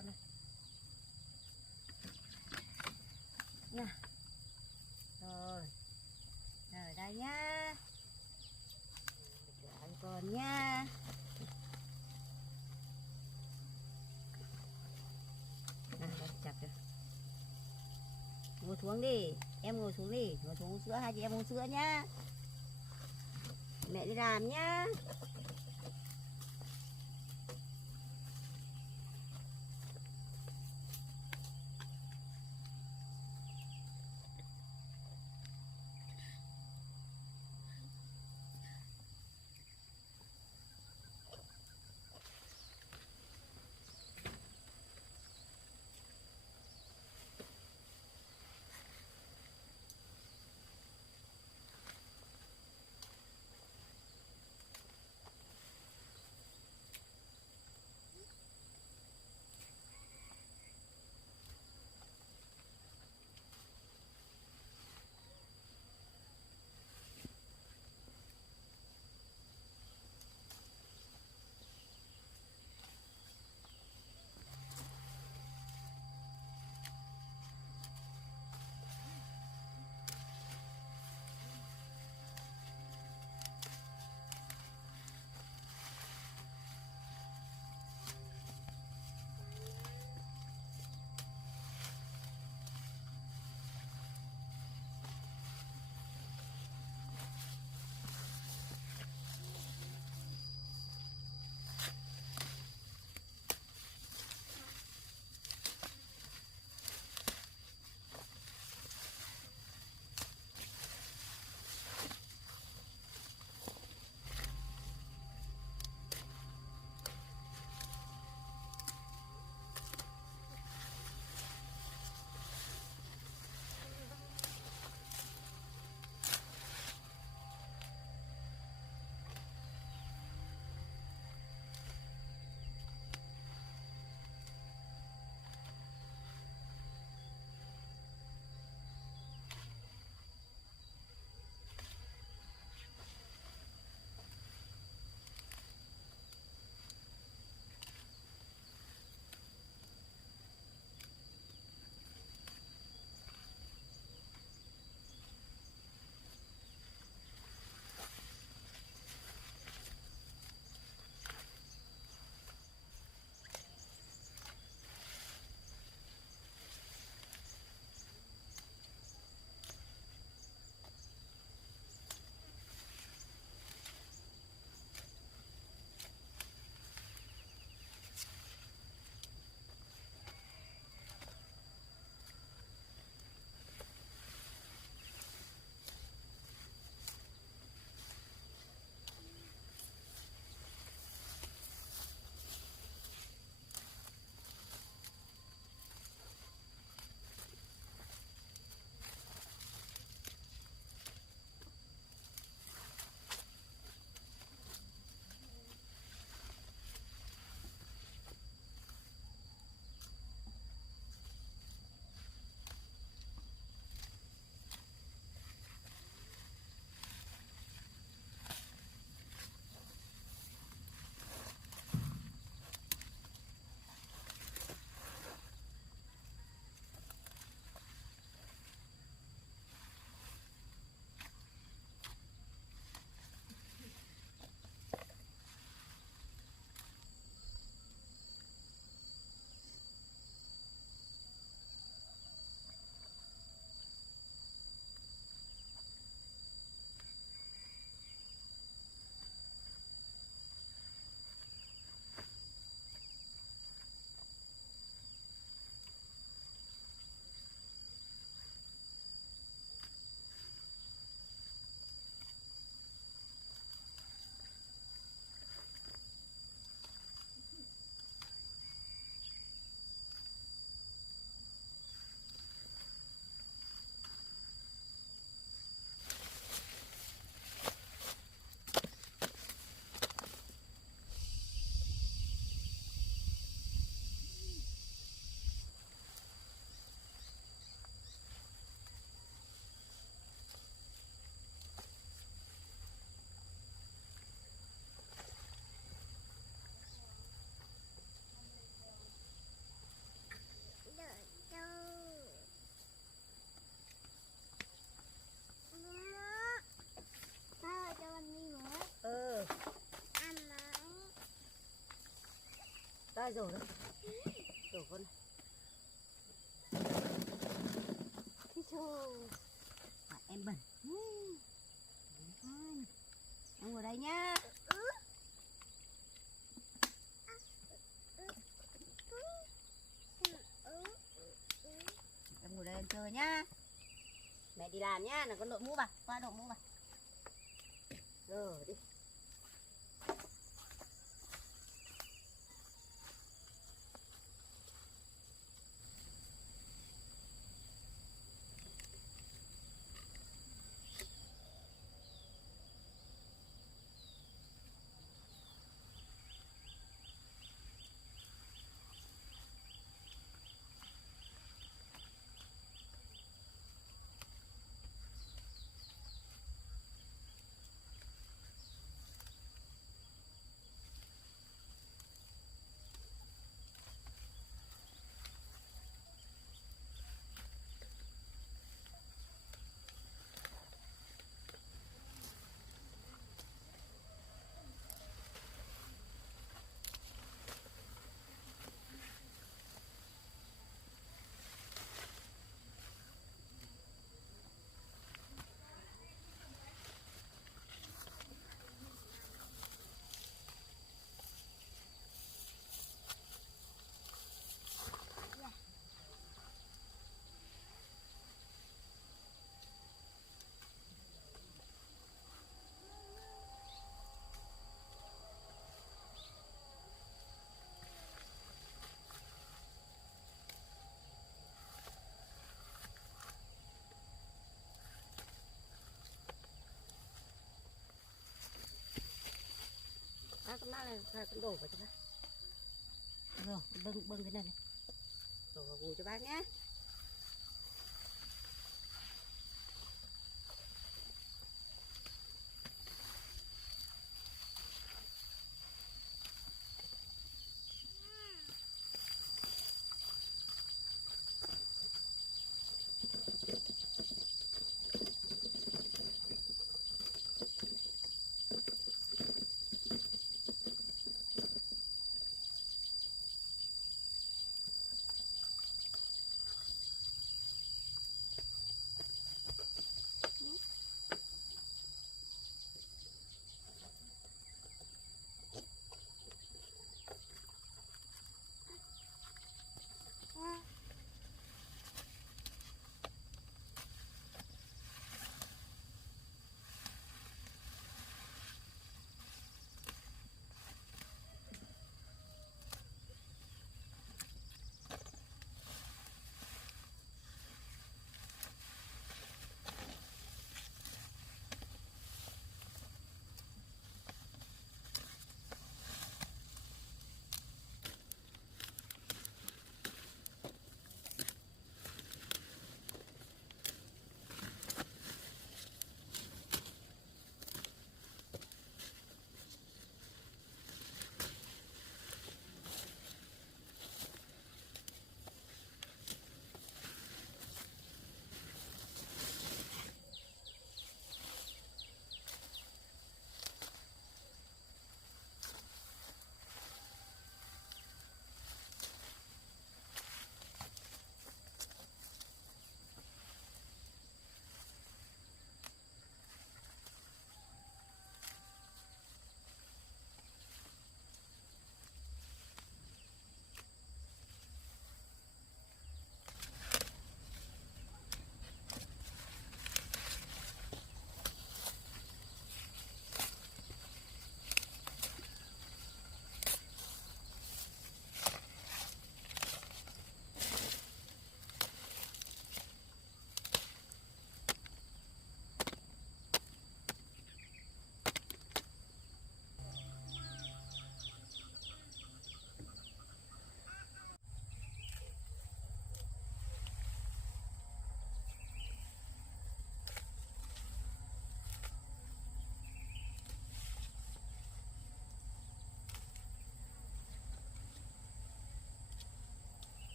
con này nha. Rồi ở đây nhá, ăn con nha. Chặt rồi. Ngồi xuống đi, em ngồi xuống đi, ngồi xuống uống sữa, hai chị em uống sữa nhá. Mẹ đi làm nhá. ra rổ đấy. Rổ con này. Em bẩn. Em ngồi đây nhá. Em ngồi đây em chơi nhá. Mẹ đi làm nhá, là con đội mũ vào, qua đội mũ vào. Rồi đi. Con má này con đổ vào cho bác. Rồi, bưng cái này này. Đổ vào gùi cho bác nhé.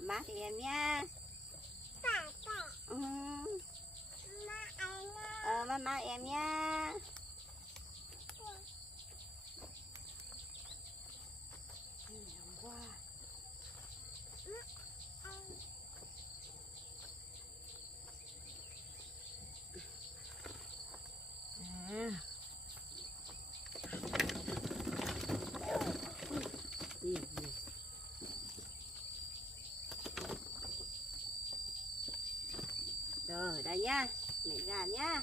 Má thì em nhá. Má em nhá. Rồi đây nhá, mẹ làm nhá.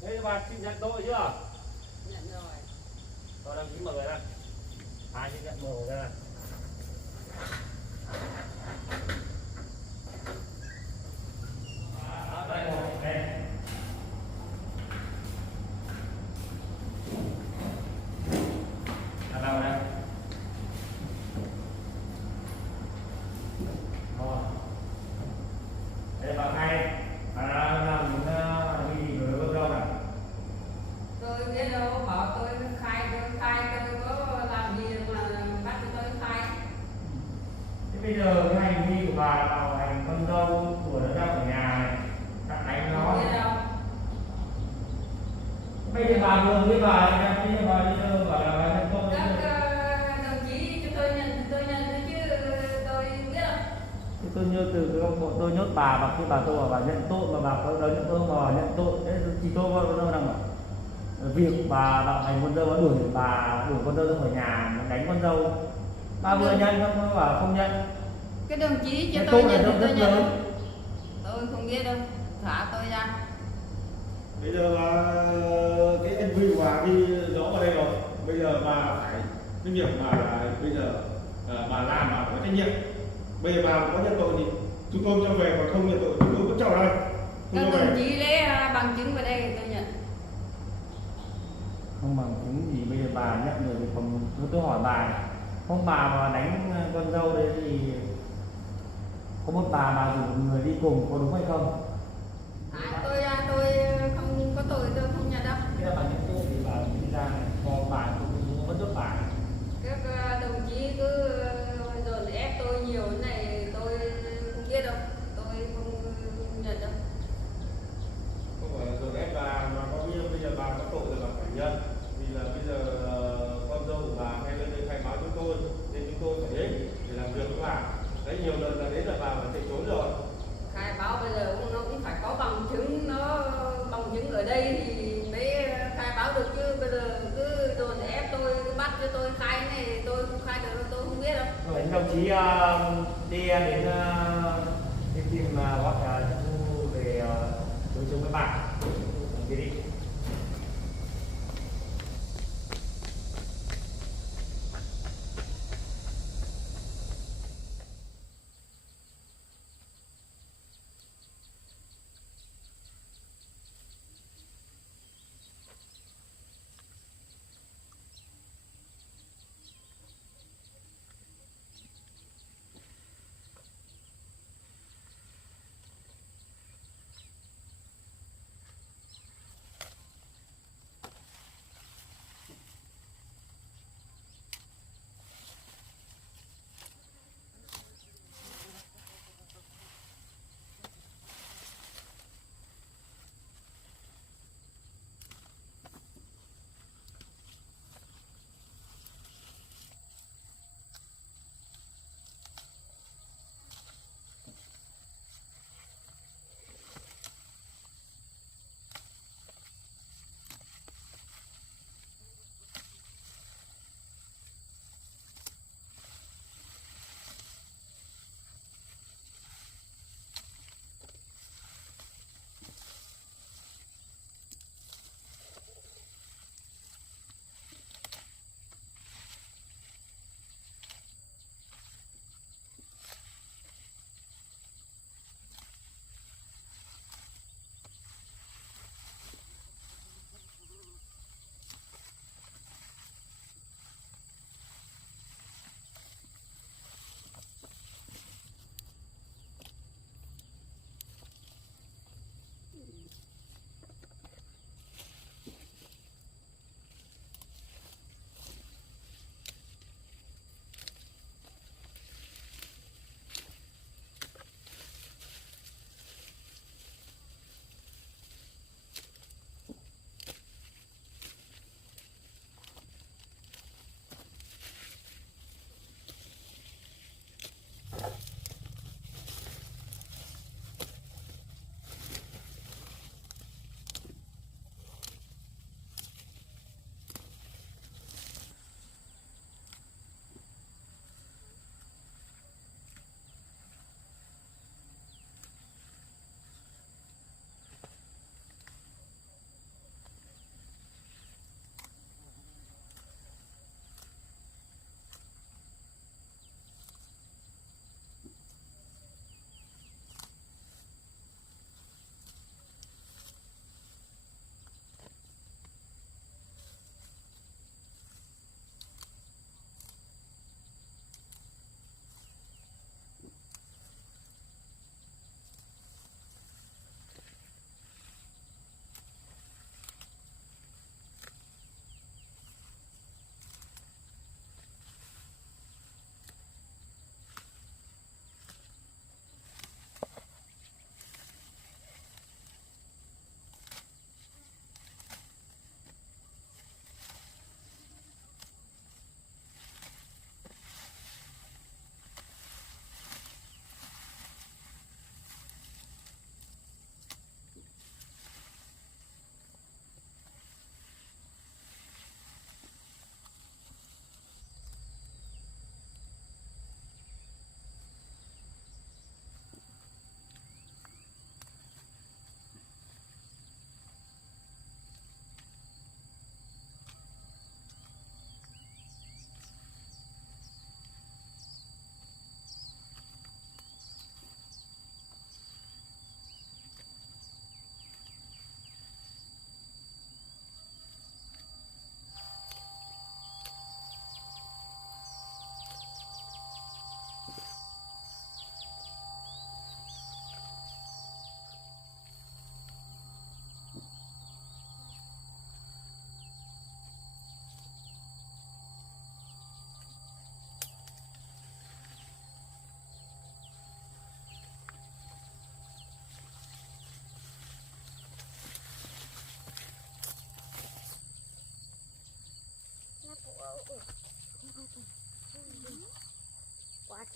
Thế bà chị nhận đội chưa? Nhận rồi. Cho đăng ký mọi người đây. Ai chị nhận mở ra. Đây rồi, đây. Đâu đây? Đây bà hay. Bà làm gì rồi đâu này? Tôi biết đâu, bảo tôi khai tôi có làm gì mà bắt tôi khai. Thế bây giờ cái hành vi của bà là bảo hành con dâu của nó ra khỏi nhà này, đặt đánh nó. Không biết đâu. Bây giờ bà vừa với bà thì bây giờ bà đi đâu bảo là bà nhận tôi. Các đồng chí cho tôi nhận thôi chứ tôi biết đâu. Thì tôi nhớ từ cái ông bọn tôi nhốt bà và khi bà tôi bảo bà nhận tội mà bà có nói nhận tôi mà bà nhận tội, thế thì tôi có đâu rằng bảo việc bà bạo hành con dâu đuổi con dâu ra khỏi nhà đánh con dâu, bà vừa nhận không bảo không nhận. Cái đồng chí cho Cái tôi tội nhận là thì tôi rất nhận. lớn. Tôi không biết đâu, thả tôi ra. Bây giờ cái hành vi của bà đi rõ vào đây rồi, bây giờ bà phải trách nhiệm bà là bây giờ bà làm bà có trách nhiệm. Bây giờ bà có nhận tội thì chúng tôi cho về, còn không nhận tội chúng tôi vẫn cho đây. Các đồng chí lấy bằng chứng vào đây thì tôi nhận. Không bằng chứng gì, bây giờ bà nhận rồi thì còn tôi hỏi bà, không bà mà đánh con dâu đấy thì có một bà rủ người đi cùng có đúng hay không? Tôi không có tội, tôi không nhận đâu. Thế là bà nhận tội thì bà đi ra còn bà cũng vẫn giúp bà. Các đồng chí cứ dồn ép tôi nhiều thế này, tôi không biết đâu, tôi không nhận đâu. Không phải là dồn ép bà mà có nghĩa bây giờ bà có tội là bà phải nhận. Vì là bây giờ con dâu của bà hay lên đây khai báo chúng tôi nên chúng tôi phải đến để làm việc với bà. Đấy, nhiều lần là đến là bà phải chạy trốn rồi. Khai báo bây giờ nó cũng phải có bằng chứng, bằng chứng ở đây thì mới khai báo được, chứ bây giờ cứ dồn ép tôi, bắt cho tôi khai này, tôi không khai được, tôi không biết đâu. Rồi đồng chí đi đến tìm gọi Thu về đối chống với bà. Đồng chí đi.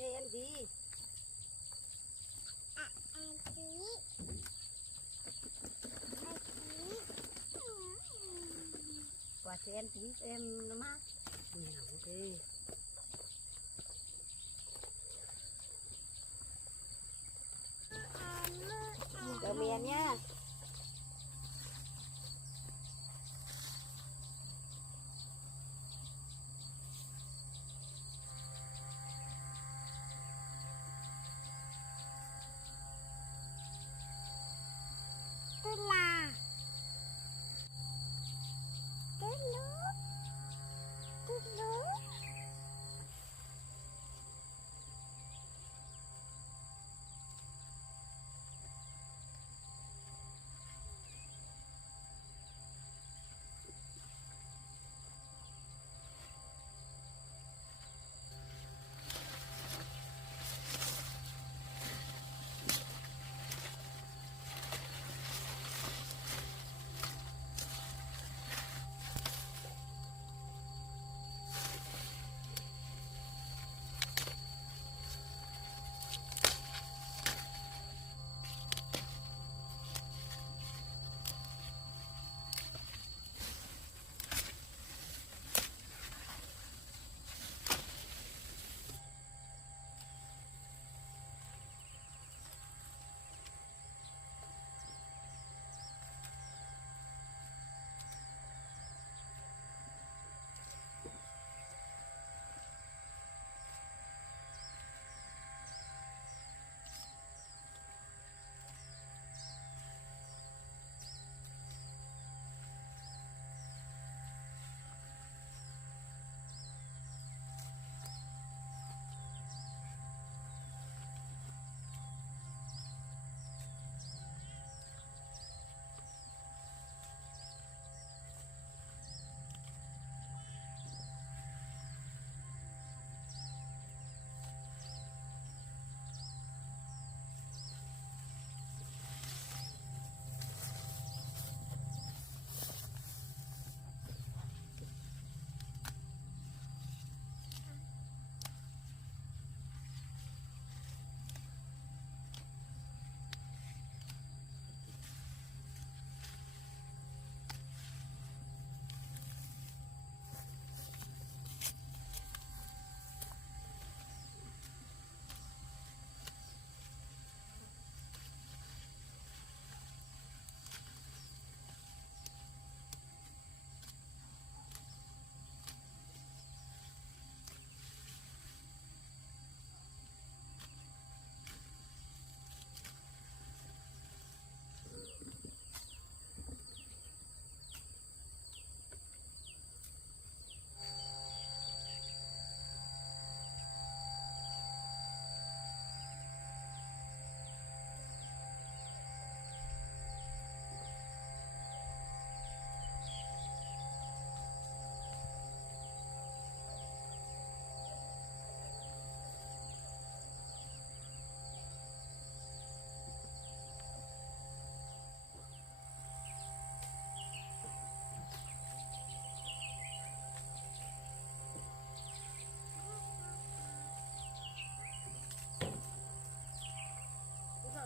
cho em tí. Quạt cho em tí cho em nó mát. Ok. Chào mẹ nhá.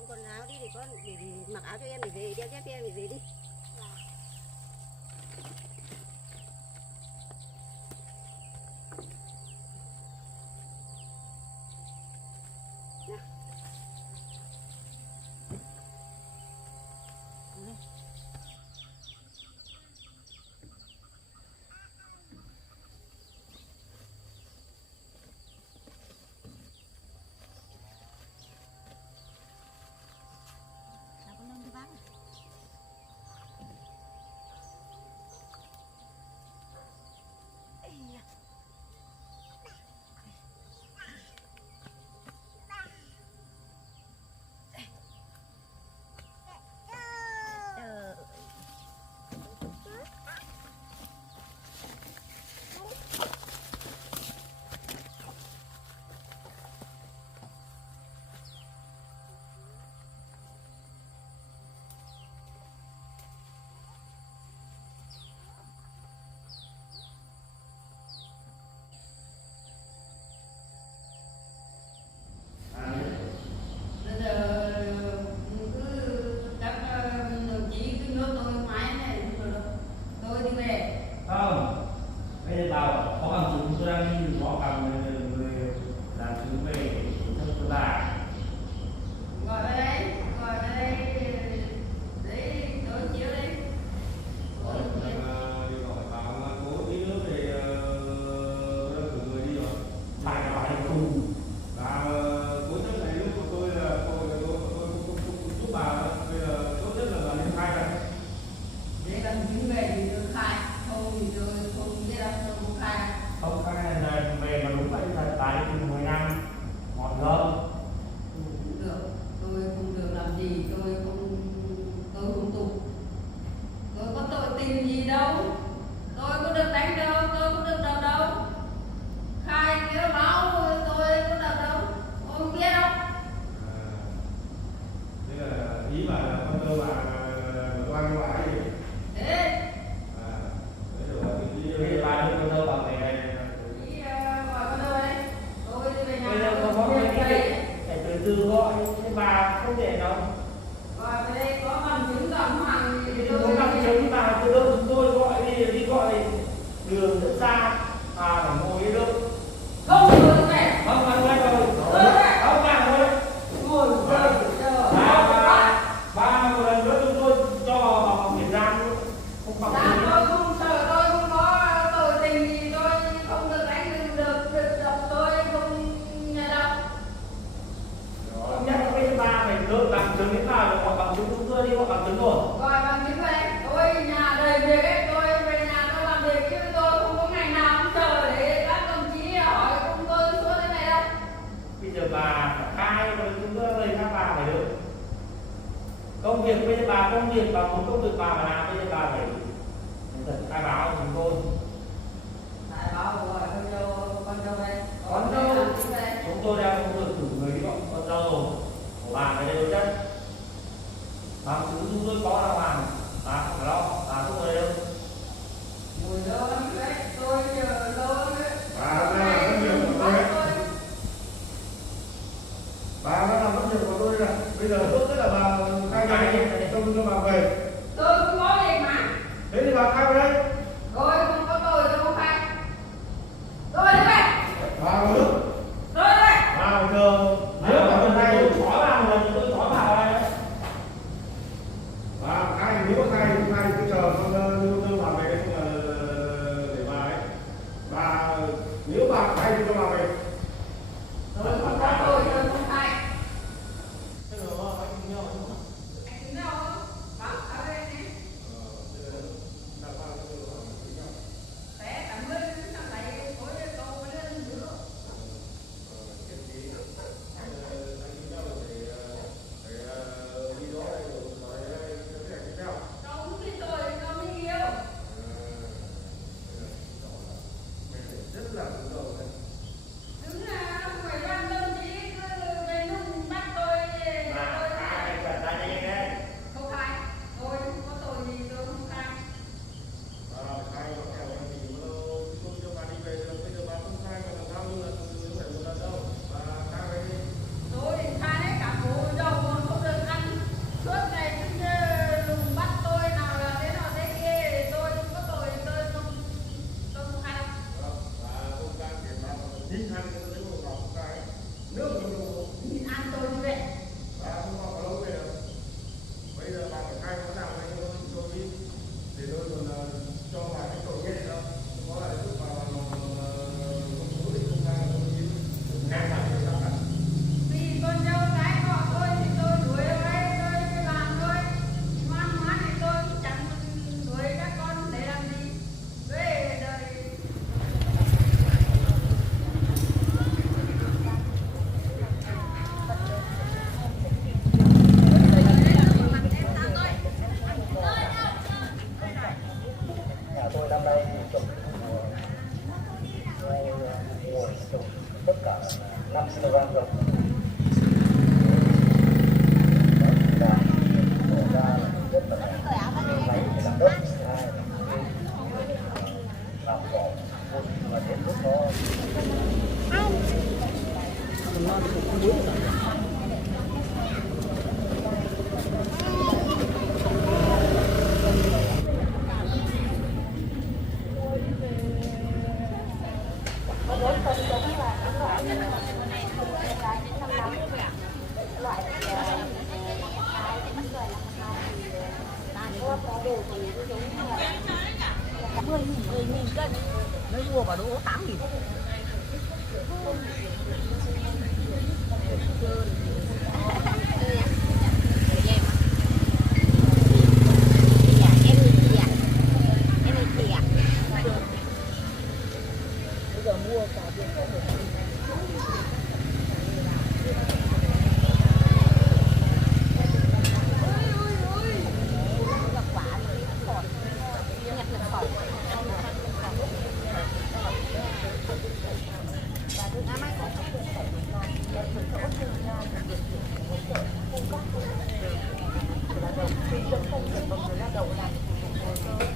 Quần áo đi để con để mặc áo cho em để về, đeo dép cho em để về đi. bao nhiêu quả gì? Thế. Bây giờ bà đưa con dâu vào về đây. Đi gọi con dâu đây. Tôi về nhà. Bây giờ có món gì phải từ từ gọi, nhưng bà không thể đâu. Gọi về đây có bằng chứng đàng hoàng thì Không tôi bằng chứng bà từ đâu chúng tôi gọi đi gọi đường dẫn ra bà phải ngồi đâu. không được mẹ. Không bà quay rồi. Không bà ngồi. Ngồi chờ. Bà một lần nữa chúng tôi cho vào Việt Nam luôn. Không bằng Dạ chứng. tôi không sợ, tôi không có tội tình gì, tôi không được đánh được đập tôi không nhà đâu. Không nhất cái bà phải đưa bằng chứng đến bà rồi gọi bằng chứng chúng tôi đi gọi bằng chứng rồi. Gọi bằng chứng về, tôi nhà đầy việc ấy, tôi về nhà tôi làm việc chứ tôi không có ngày nào không chờ để các đồng chí hỏi cùng tôi suốt thế này đâu. Bây giờ bà phải khai rồi chúng tôi lời các bà phải được. Công việc bây giờ bà công việc bà muốn công việc bà mà làm bây giờ bà phải khai báo cho chúng tôi. Đại báo gọi con dâu đây. Con dâu chúng tôi đang không được cử người đi gọi con dâu rồi của bà phải đây chất. Bằng chứng chúng tôi có đàng hoàng, bà không phải lo, bà không ở đây đâu. Ngồi lâu lắm đấy, tôi chờ lâu lắm đấy. Bà đang làm công việc của tôi đấy. Bà đang làm công việc của tôi này. Bây giờ tốt nhất là bà khai ngày trông cho bà về. Tôi không có việc mà. Thế thì bà khai vào đây. Tôi không có tôi không khai. Tôi đi về. Bà vào nước. Tôi đi về. Bà phải chờ. Nếu mà lần này tôi xóa bà một lần tôi xóa bà ở đây. Bà khai nếu mà khai thì khai cứ chờ con dâu bà về không là để bà ấy. Bà nếu bà khai thì cho bà về. Tôi không có tôi không khai. Thế rồi anh cùng nhau. Anh tính đâu không? Vắng ở đây này. Bé cảm ơn thằng này có câu với lên nữa. Không thì tôi có mấy yêu. Đứng là không phải quan tâm chí cứ về Nông bắt tôi Bà khai phải tay nhanh đấy. không khai. Tôi không có tội gì tôi không khai. Tôi khai hết cả bộ dầu còn không được ăn. Suốt ngày cứ lùng bắt tôi nào là thế kia. Tôi không có tội, tôi không khai đâu. Nhìn ăn tôi như vậy. Bây giờ bà phải khai món nào đây cho tôi đi để tôi còn cho bà cái sổ nhẹ đâu có lại giúp bà không cố định không khai không đi ngang lại cho sao cả. Vì con dâu cái họ tôi thì tôi đuổi ở đây tôi làm thôi. Ngoan ngoãn thì tôi cũng chẳng đuổi các con để làm gì. Về đời. Nhà tôi năm nay trồng mùa trồng tất cả 5 kg rồi. Và đổ ra rất là máy để làm đất, hai làm cỏ và đến lúc đó mười nghìn cân mới mua vào đỗ 8.000. Bây giờ mua cả việc có một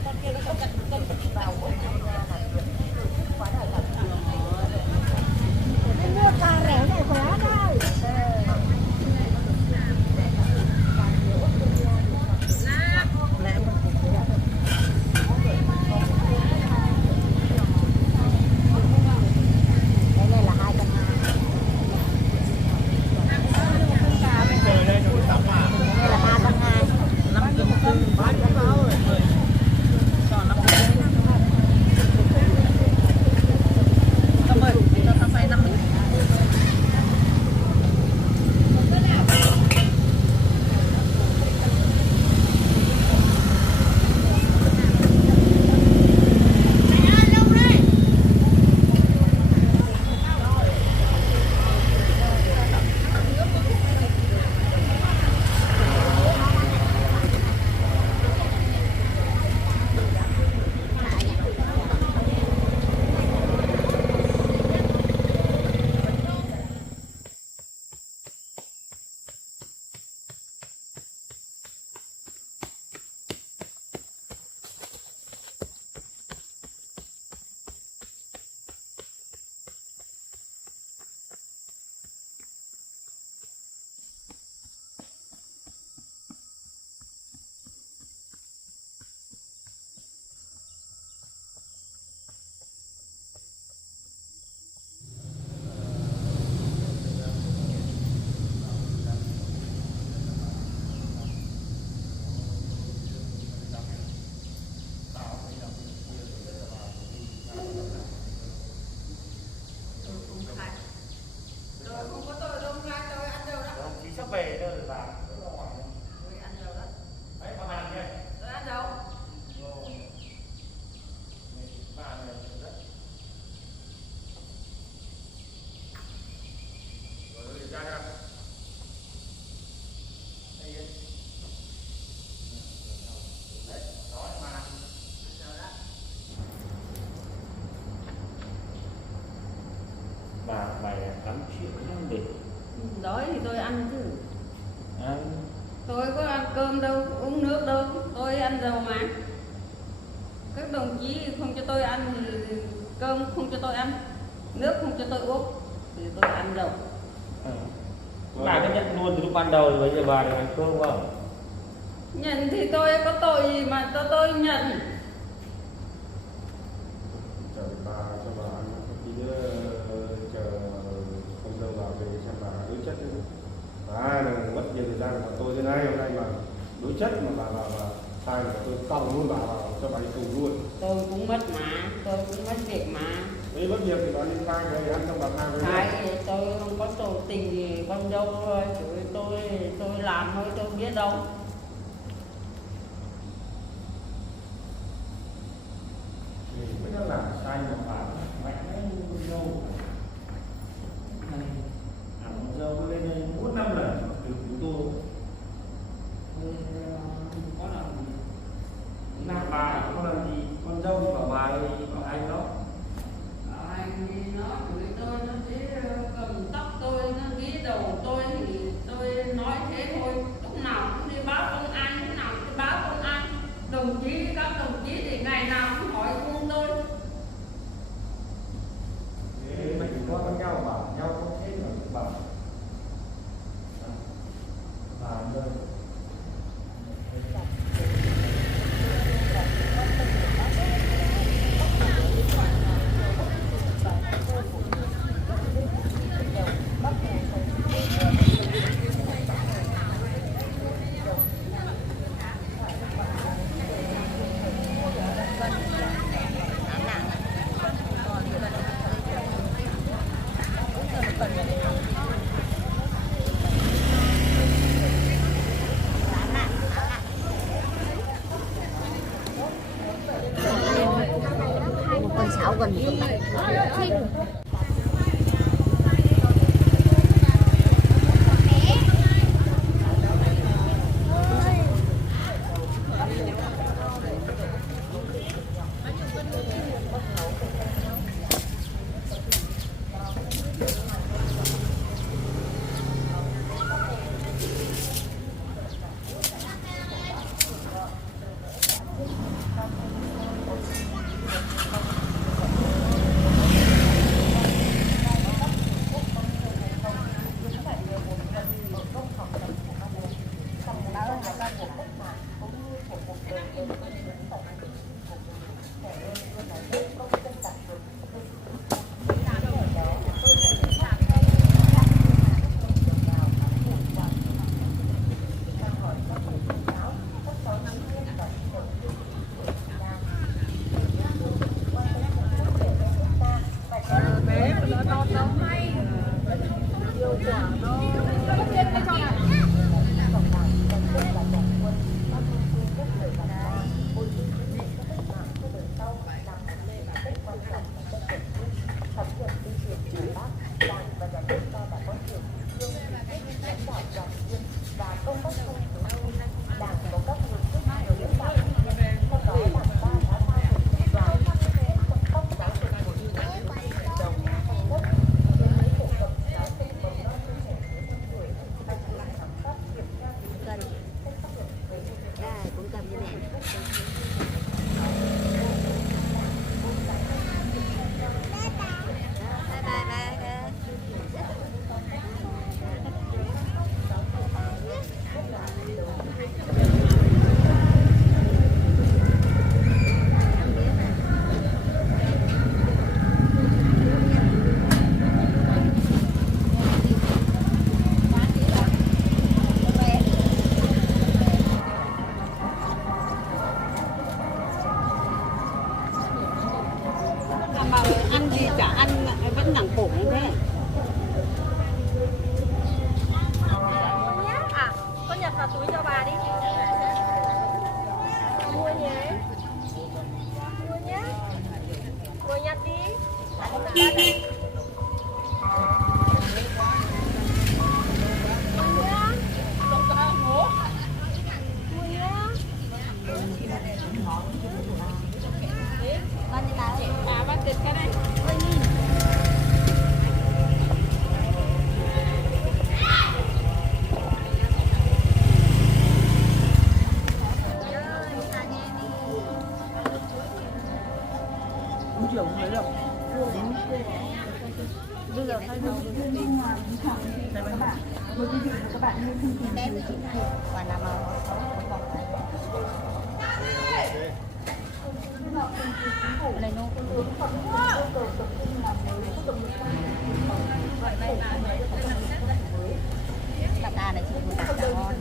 con kia nó không cân vào mua càng rẻ này quá đây. về đâu được vào. Tôi ăn đâu đó. Đấy, con ăn kia. Tôi ăn đâu? Ba này rất. Rồi ra ra. Đây đi. Đấy, đó mà ăn đâu đó. Bà mày lắm chuyện không để. Đói thì tôi ăn chứ. Ăn. Tôi có ăn cơm đâu, uống nước đâu, tôi ăn dầu mà. Các đồng chí không cho tôi ăn thì cơm không cho tôi ăn, nước không cho tôi uống thì tôi ăn dầu. Bà cứ nhận luôn từ lúc ban đầu rồi bây giờ bà được ăn cơm không? Nhận thì tôi có tội gì mà tôi nhận. Chờ bà cho bà ăn tí nữa, chờ không đâu bà về xem bà đối chất nữa. Bà đừng mất nhiều thời gian của tôi thế này, hôm nay mà đối chất mà bà sai là tôi còng luôn bà vào cho bà đi tù luôn. Tôi cũng mất mà, tôi cũng mất việc mà. Đấy mất việc thì bà đi khai về ăn xong bà khai về. Khai thì tôi không có tội tình gì con dâu thôi, tôi làm thôi, tôi biết đâu. Thì biết là sai mà bà mạnh đấy dâu này dâu lên đây 4 năm lần từ chúng tôi có làm gì nào bà có làm gì con dâu bảo bà ấy bảo anh đó Anh nó chửi tôi, nó chỉ cầm tóc tôi, nó ghi đầu tôi thì tôi nói thế thôi. Lúc nào cũng đi báo công an, lúc nào cũng đi báo công an. Đồng chí, các đồng chí thì ngày nào cũng hỏi cung tôi. thế mình có con nhau bảo nhau không thế mà bảo bà ơi một con sáo gần một con bạch. Ăn gì chả ăn vẫn nặng cổ như thế. À, con nhặt vào túi cho bà đi. Mua nhé. Mua nhé. Mua nhặt đi. À, bắt được cái này. Uống rượu không lấy đâu. Bây giờ thay đâu Thay bánh bạn. mời quý vị và các bạn nên thông tin đem chính này và làm màu này nó đặt à này chị đặt ngon.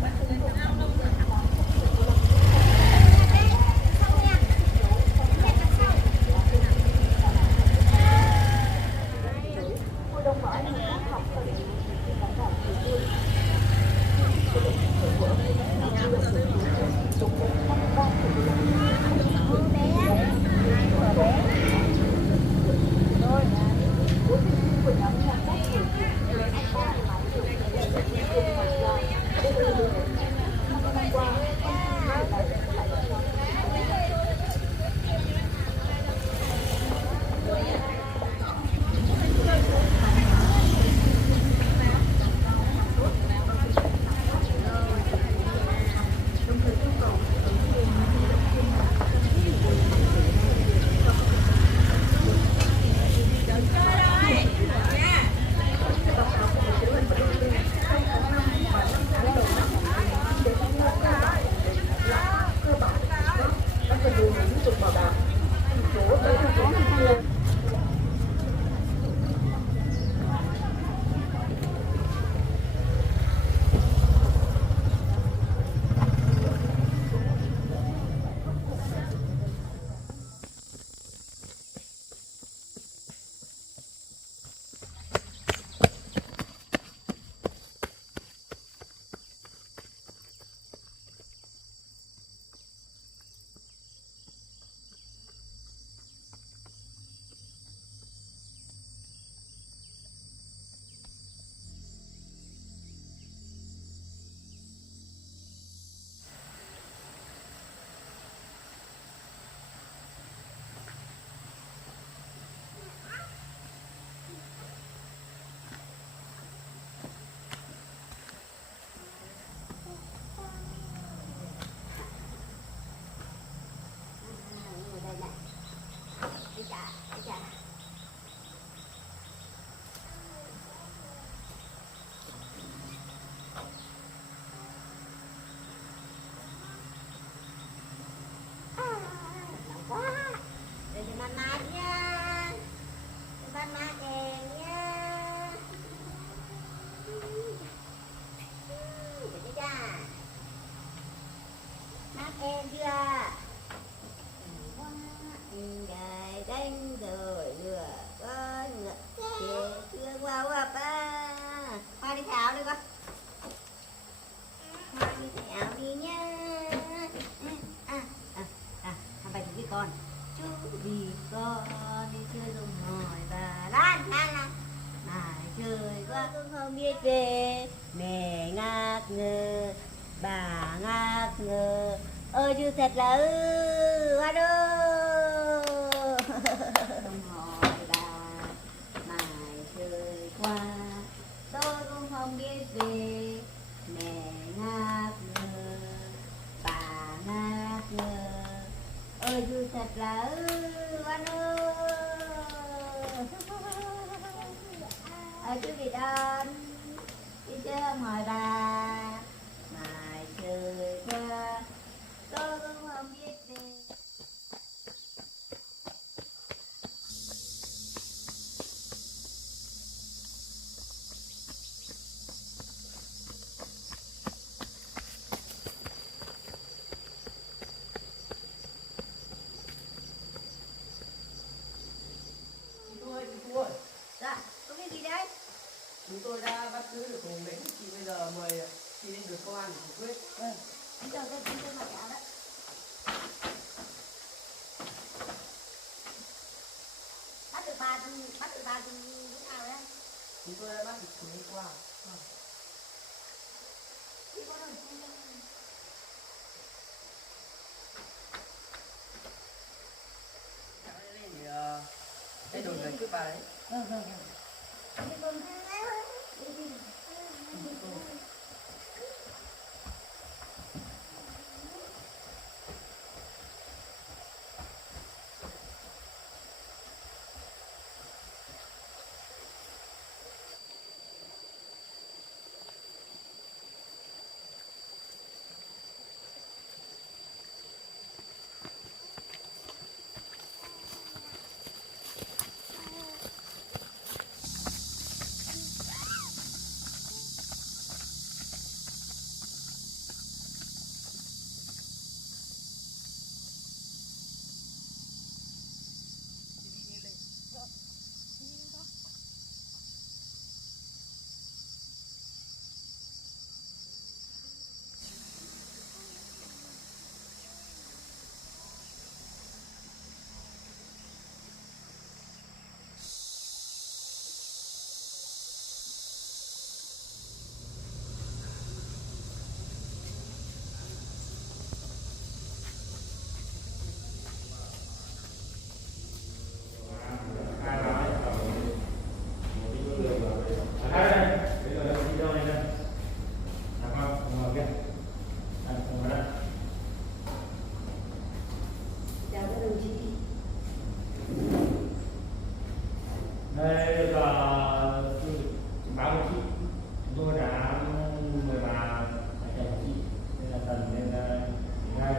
cũng không biết về, mẹ ngạc ngơ, bà ngạc ngơ, ơi chứ thật là hoa đô. Không hỏi bà mãi trời qua, tôi cũng không biết về, mẹ ngạc ngơ, bà ngạc ngơ, ơi chứ thật là hoa đô. Chú bị đơn đi chơi không hỏi bà mãi trời qua, tôi cũng không biết đi. Dạ, có cái gì đấy? Chúng tôi đã bắt giữ được Hùng lĩnh, chị bây giờ mời chị lên được công an để giải quyết. Bây giờ tôi chúng tôi mặc áo đấy. Bắt được bà từ lúc nào đấy? Chúng tôi đã bắt được Hùng hôm qua. Chị có đồng chí không? Cháu lên để thay đổi giải quyết bà đấy. Vâng. Đi con. Đi. Đây là báo với chị, chúng tôi đã mời bà chồng chị nên là Tần nên ngay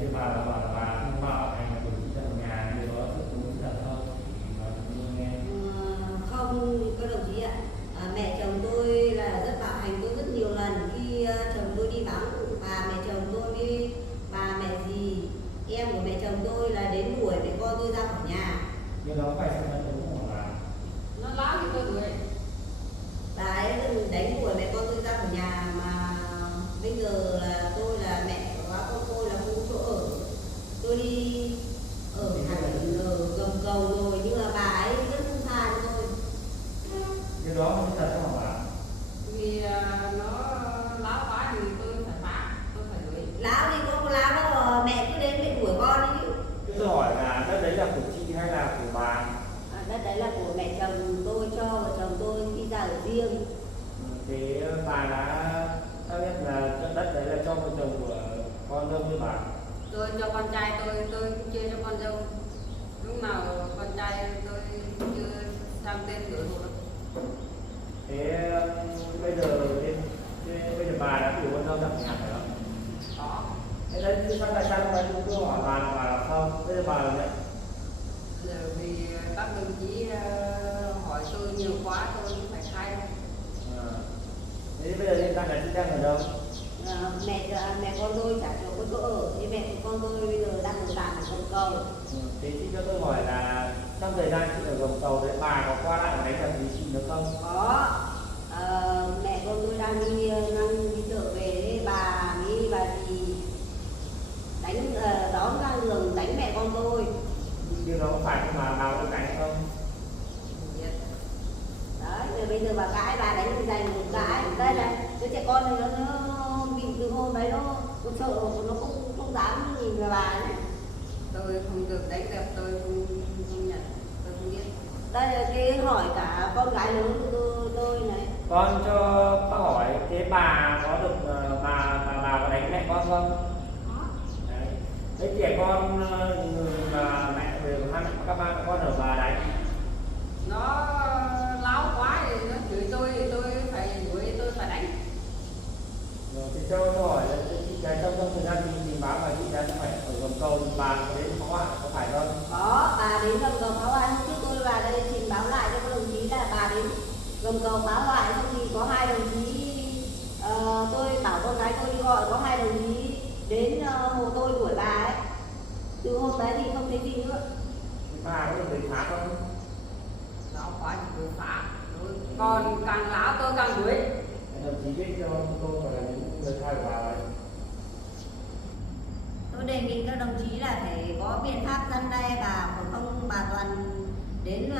như bà bảo là bà không bảo hành là của chị ở nhà điều đó sự đúng thật không và chúng nghe. Không, các đồng chí ạ. Mẹ chồng tôi là rất bạo hành tôi rất nhiều lần khi chồng tôi đi vắng. Bà mẹ chồng tôi với bà mẹ dì em của mẹ chồng tôi là đến đuổi mẹ con tôi ra khỏi nhà. Điều đó phải xem là đúng không bà? Nó láo thì tôi đuổi. Bà ấy đánh đuổi mẹ con tôi ra khỏi nhà mà bây giờ là tôi là mẹ của con tôi là không chỗ ở. Tôi đi ở hẳn ở gầm cầu rồi nhưng mà bà ấy rất không tha cho tôi. Điều đó không thật không bà? Vì nó láo quá thì tôi phải phá, tôi phải đuổi. Láo đi con láo đâu, mẹ cứ đến mẹ đuổi con đi. Tôi hỏi là đất đấy là của chị hay là của bà? Đất đấy là của mẹ chồng tôi cho vợ chồng tôi đi ra ở riêng. Thế bà đã xác biết là đất đấy là cho vợ chồng của con dâu như bà? Tôi cho con trai tôi chia cho con dâu. Lúc nào con trai tôi chưa sang tên gửi hộ đâu. Thế bây giờ bà đã cử con dâu ra nhà phải không? Đó. Thế đấy thì sao tại sao hôm nay tôi hỏi bà là không? Bây giờ bà là vậy? Giờ vì các đồng chí hỏi tôi nhiều quá tôi phải khai ra. Thế bây giờ hiện tại là chị đang ở đâu? Mẹ con tôi chả cho có chỗ ở, thế mẹ của con tôi bây giờ đang ở tạm ở gầm cầu. Thế chị cho tôi hỏi là trong thời gian chị ở gầm cầu đấy bà có qua lại đánh đập gì chị được không? Có. Mẹ con tôi đang đi chợ về đấy, bà dì đánh đón ra đường đánh mẹ con tôi. Điều đó có phải mà bà có đánh không? Đấy, rồi bây giờ bà cãi, bà đánh mình giành một cãi. Đây này, đứa trẻ con này nó bị từ hôm đấy nó sợ, nó không dám nhìn vào bà ấy. Tôi không được đánh đập, tôi không nhận, tôi không biết. Đây là cái hỏi cả con gái lớn của tôi này. Con cho bác hỏi thế bà có được bà có đánh mẹ con không? Đấy. Thế trẻ con mà mẹ về hai mẹ các ba con ở bà đánh. Nó láo quá thì nó chửi tôi thì tôi phải đuổi, tôi phải đánh. Rồi thì cho hỏi là chị gái trong thời gian thì báo và chị gái phải ở gầm cầu bà có đến phá hoại có phải không? Có, bà đến gầm cầu phá hoại. Hôm trước tôi vào đây trình báo lại cho các đồng chí là bà đến gầm cầu phá hoại. Xong thì có hai đồng chí, tôi bảo con gái tôi đi gọi, có hai đồng chí đến hồ tôi đuổi bà ấy. Từ hôm đấy thì không thấy gì nữa. Bà có được đến phá không? Láo quá thì tôi phá. Còn càng láo tôi càng đuổi. Đồng chí biết cho tôi gọi là những lời khai của bà ấy. Tôi đề nghị các đồng chí là phải có biện pháp răn đe bà, còn không bà toàn đến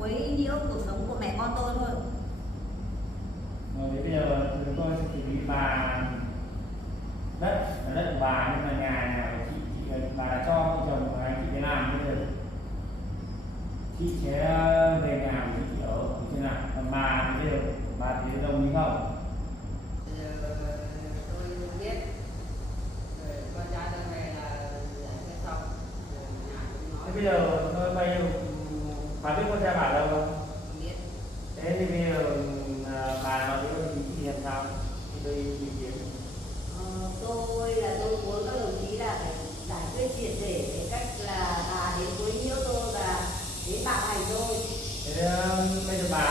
quấy nhiễu cuộc sống của mẹ con tôi thôi. Rồi bây giờ chúng tôi sẽ chỉ vì bà đất của bà nhưng mà nhà của chị bà đã cho chồng của anh chị thế làm bây giờ chị sẽ về nhà của chị ở thế nào, còn bà thì bây giờ bà thì đồng ý không? Tôi biết rồi con trai tôi về là giải quyết xong rồi nhà cũng nói. Thế bây giờ bao nhiêu bà biết con trai bà đâu không? Không biết. Thế thì bây giờ bà nói với đồng chí thì làm sao? Thì tôi ý kiến. Tôi muốn các đồng chí là phải giải quyết triệt để cái cách là bà đến quấy nhiễu tôi và đến bạo hành tôi. Thế bây giờ bà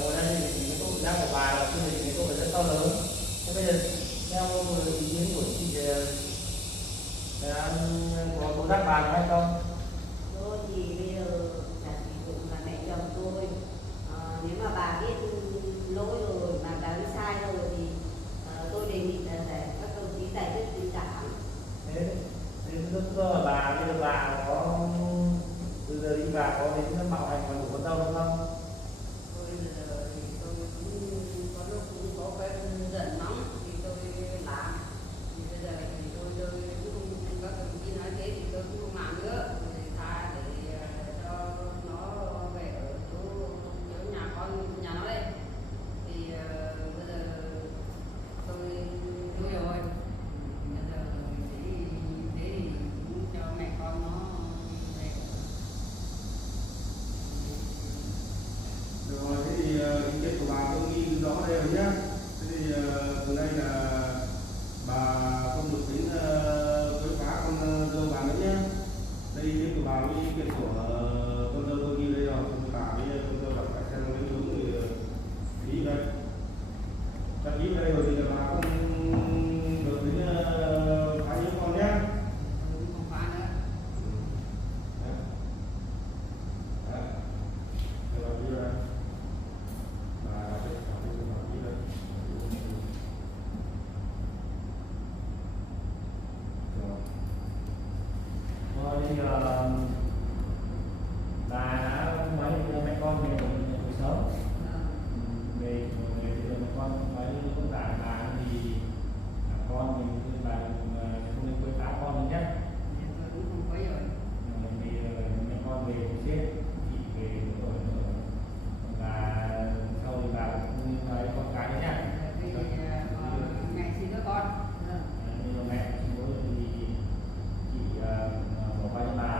ngồi đây thì cái tội giác của bà là cái tội rất to lớn. Thế bây giờ theo ý kiến của chị thì có tố giác bà hay không? Tôi thì bây giờ là chỉ cũng là mẹ chồng tôi. Nếu mà bà biết lỗi rồi mà bà biết sai rồi thì tôi đề nghị là các đồng chí giải quyết tình cảm. Thế lúc giờ bà bây giờ bà có từ giờ đi bà có đến mạo hành và đủ con dâu không? Tôi giờ thì tôi cũng có lúc cũng có cái giận nóng thì tôi làm. Thì bây giờ thì tôi cũng các đồng chí nói thế thì tôi cũng không làm nữa. Tôi tha để cho nó về ở chỗ nhà con nhà nó đây. Thì bây giờ tôi nuôi rồi. Bây giờ thế thì cũng cho mẹ con nó về. Rồi, thế thì ý kiến của bà tôi ghi rõ đây rồi nhé. Thế thì từ đây là bà không được tính quấy phá con dâu bà nữa nhé. Đây ý kiến của bà với ý kiến của con dâu tôi ghi đây rồi. Thì bà với con dâu đọc lại xem nó đúng thì ký đây. Đã ký đây rồi thì bà không được tính phá nhiễu con nhé. Tôi không phá nữa. Đấy. Đấy. Đây bà ghi đây. Bà sẽ đọc cái bà ghi đây. Rồi. Rồi thì bà đã nói với mẹ con về cuộc sống về mẹ con nói với bà thì con mình bà không nên quấy phá con mình nhé. Tôi cũng không quấy rồi. Vì mẹ con về thì chết chị về rồi nữa và sau thì bà cũng nói con cái đấy nhá. Vì mẹ xin đứa con. Nhưng mà mẹ bố thì chị bỏ qua cho bà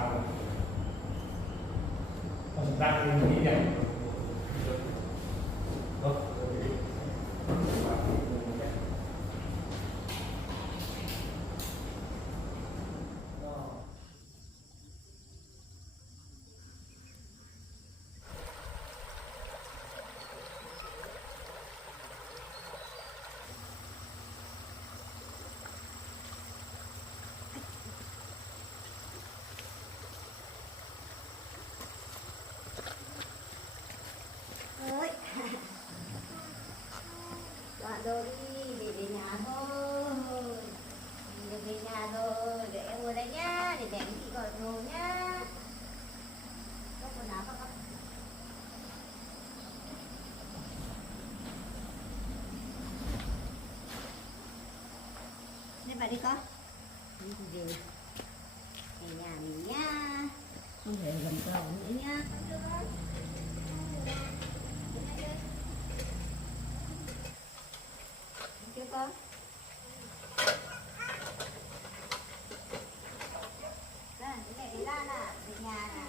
sao rồi. Còn thực ra thì mình nghĩ vậy. Ôi. Đoạn rồi đi để về nhà thôi. Đi về nhà rồi, để em ngồi đây nhá, để mẹ chị gọi ngồi nhá. Có quần áo không? Lên vào đi con. Đi về. Về nhà mình nhá. Không thể gần cầu nữa nhá. Chưa con? Đây, cái này đi ra nè, về nhà nè.